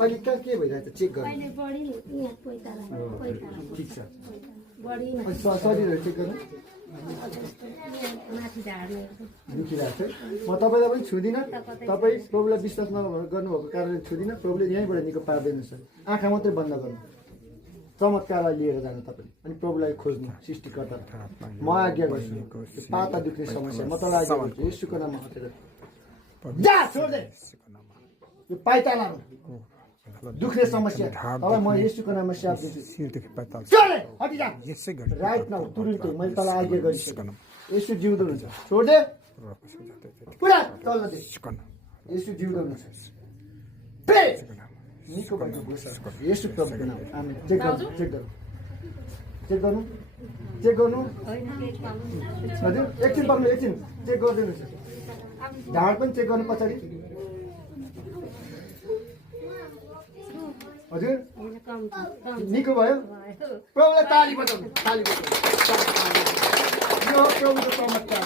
अहिले कहाँ के भइरहेछ चेक गर्नु अहिले बढी यहाँ पैताला ठिक छ बढी शरीरहरू चेक गर्नु माथि झार्ने दुखिरहेको छ म तपाईँलाई पनि छुदिनँ तपाईँ प्रभुलाई विश्वास गर्नुभएको कारणले छुदिनँ प्रभुले यहीँबाट निको पार्दैन सर आँखा मात्रै बन्द गर्नु चमत्कारलाई लिएर जानु तपाईँ अनि प्रभुलाई खोज्नु सृष्टिकर्ता म आज्ञा गर्छु पाता दुख्ने समस्या म तँलाई आज्ञा गर्छु येशूको नाममा हटेर जा छोड्दे यो पाइताला दुख्ने समस्या तपाईँ म येशूको नाममा स्याप दिन्छु राइट नाउ तुरुन्तै मैले तँलाई आज्ञा गरिसकेँ येशू जिउँदो हुन्छ छोड्दे पुरा तल दे येशू जिउँदो हुन्छ प्रे निको भएको घोषणा येशू प्रभुको नाम आमेन चेक गर्नु चेक गर्नु चेक गर्नु हजुर एकछिन पर्नु एकछिन चेक गरिदिनुहोस् ढाड पनि चेक गर्नु पछाडि हजुर निको भयो प्रभुलाई ताली बजाउनु ताली बजाउनु यो प्रभुको चमत्कार